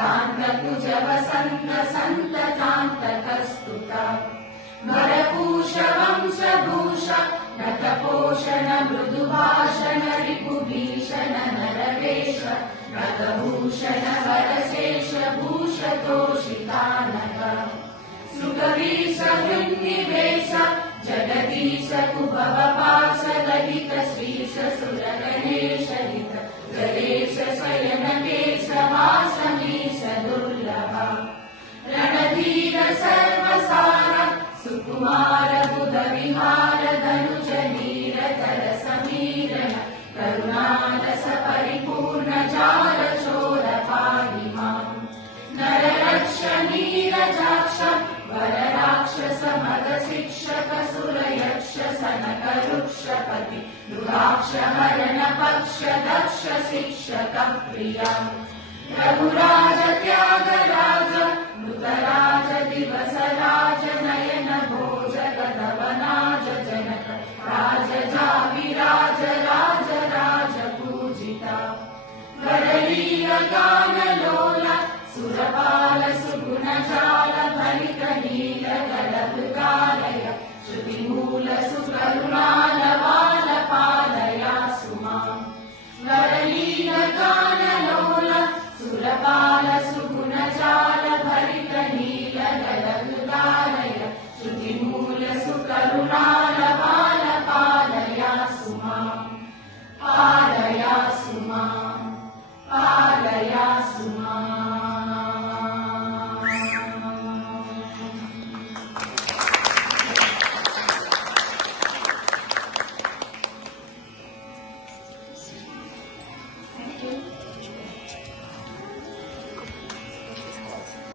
कान्तकुज वसन्त सन्ततान्तकस्तुता वरपूष वंशभूष नतपोषण मृदुभाषण रिपुभीषण नरवेश नगभूषण वरशेष भूषतोषितानक सुगवीश हृन्निवेश जगदीश कुभवपास ललित श्रीश सुरगणेश हित जलेश शयनकेश वासमीश दुर्लभ रणधीर सर्वसार सुकुमार बुध विहार धनुज नीरतर समीरण करुणारस परिपूर्ण जाल चोर पाहि माम् नररक्ष नीरजाक्ष वरराक्षस मद शिक्षक सुरयक्ष सनक वृक्षपति मृगाक्ष हरण पक्ष दक्ष शिक्षक प्रिया रघुराज त्यागराज मृतराज दिवसराज नयन भोज गदवनाज जनक राज जाविराज राज राज पूजिता वरलील गान लोला सुरपाल सुगुण जाल भरित नील गलभगालय श्रुति